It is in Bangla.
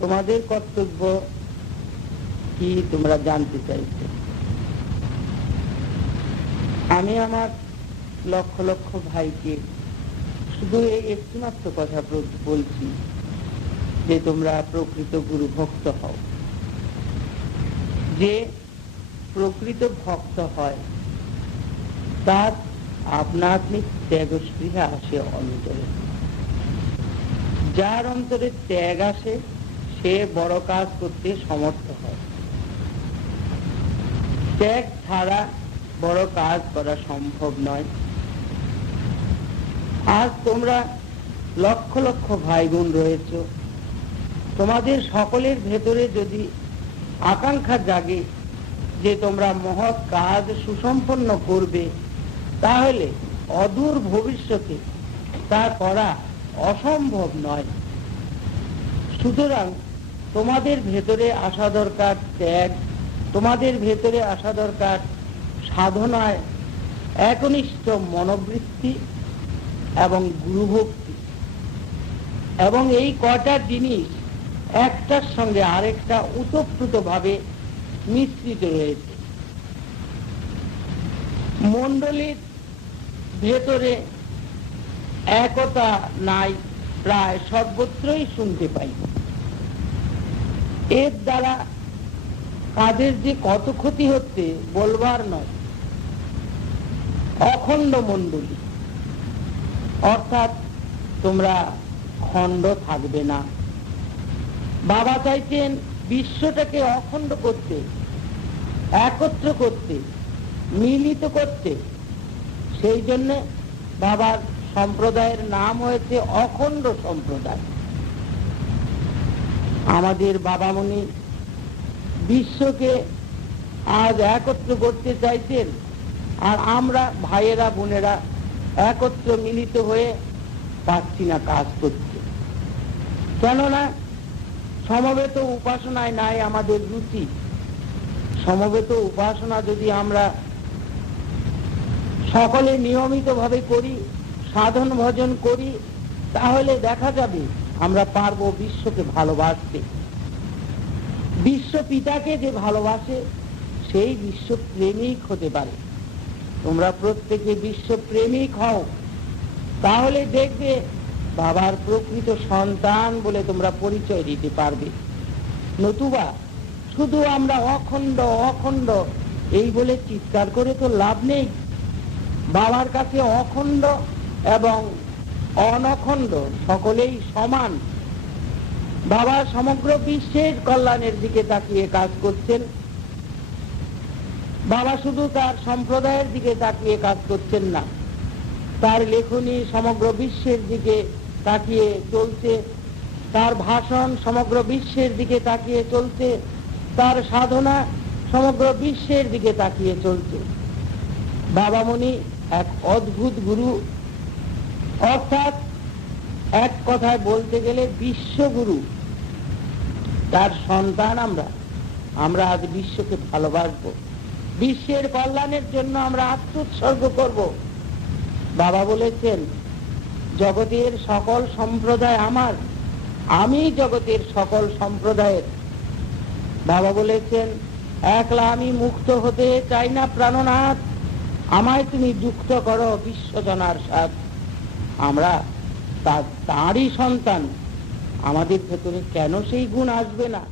তোমাদের কর্তব্য কি তোমরা জানতে চাইছো। আমি আমার লক্ষ লক্ষ ভাইকে শুধু এই একটি মাত্র কথা বলছি যে তোমরা প্রকৃত গুরু ভক্ত হও। যে প্রকৃত ভক্ত হয় তার আপনা আপনি ত্যাগস্পৃহা আসে অন্তরে। যার অন্তরে ত্যাগ আসে সে বড় কাজ করতে সমর্থ হয়। ত্যাগ ছাড়া বড় কাজ করা সম্ভব নয়। আজ তোমরা লক্ষ লক্ষ ভাই বোন রয়েছ, তোমাদের সকলের ভেতরে যদি আকাঙ্ক্ষা জাগে যে তোমরা মহৎ কাজ সুসম্পন্ন করবে, তাহলে অদূর ভবিষ্যতে তা করা অসম্ভব নয়। সুতরাং তোমাদের ভেতরে আসা দরকার ত্যাগ, তোমাদের ভেতরে আসা দরকার সাধনায় একনিষ্ঠ মনোবৃত্তি এবং গুরুভক্তি। এবং এই কয়টা জিনিস একটার সঙ্গে আরেকটা ওতপ্রোত ভাবে মিশ্রিত রয়েছে। মণ্ডলীর ভেতরে একতা নাই, প্রায় সর্বত্রই শুনতে পাই। এর দ্বারা কাদের যে কত ক্ষতি হচ্ছে বলবার নয়। অখণ্ড মণ্ডলী অর্থাৎ তোমরা খণ্ড থাকবে না। বাবা চাইছেন বিশ্বটাকে অখণ্ড করতে, একত্র করতে, মিলিত করতে। সেই জন্য বাবার সম্প্রদায়ের নাম হয়েছে অখণ্ড সম্প্রদায়। আমাদের বাবামণি বিশ্বকে আজ একত্র করতে চাইছেন, আর আমরা ভাইয়েরা বোনেরা একত্র মিলিত হয়ে পারছি না কাজ করতে। কেননা সমবেত উপাসনায় নাই আমাদের রুচি। সমবেত উপাসনা যদি আমরা সকলে নিয়মিত ভাবে করি, সাধন ভজন করি, তাহলে দেখা যাবে আমরা পারবো বিশ্বকে ভালোবাসতে। বিশ্ব পিতাকে যে ভালোবাসে সেই বিশ্ব প্রেমিক হতে পারে। তোমরা প্রত্যেকে বিশ্ব প্রেমিক হও, তাহলে দেখবে বাবার প্রকৃত সন্তান বলে তোমরা পরিচয় দিতে পারবে। নতুবা শুধু আমরা অখণ্ড অখণ্ড এই বলে চিৎকার করে তো লাভ নেই। বাবার কাছে অখণ্ড এবং অনখণ্ড সকলেই সমান। বাবা সমগ্র বিশ্বের কল্যাণের দিকে তাকিয়ে কাজ করছেন। বাবা শুধু তার সম্প্রদায়ের দিকে তাকিয়ে কাজ করছেন না, তার লেখনী সমগ্র বিশ্বের দিকে তাকিয়ে চলছে, তার ভাষণ সমগ্র বিশ্বের দিকে তাকিয়ে চলছে, তার সাধনা সমগ্র বিশ্বের দিকে তাকিয়ে চলছে। বাবামণি এক অদ্ভুত গুরু, অর্থাৎ এক কথায় বলতে গেলে বিশ্বগুরু। তার সন্তান আমরা আজ বিশ্বকে ভালোবাসবো, বিশ্বের কল্যাণের জন্য আমরা আত্মোৎসর্গ করব। বাবা বলেছেন জগতের সকল সম্প্রদায় আমার, আমি জগতের সকল সম্প্রদায়ের। বাবা বলেছেন একলা আমি মুক্ত হতে চাই না প্রাণনাথ, আমায় তুমি যুক্ত করো বিশ্বজনার সাথে। আমরা তাঁরই সন্তান, আমাদের ভেতরে কেন সেই গুণ আসবে না?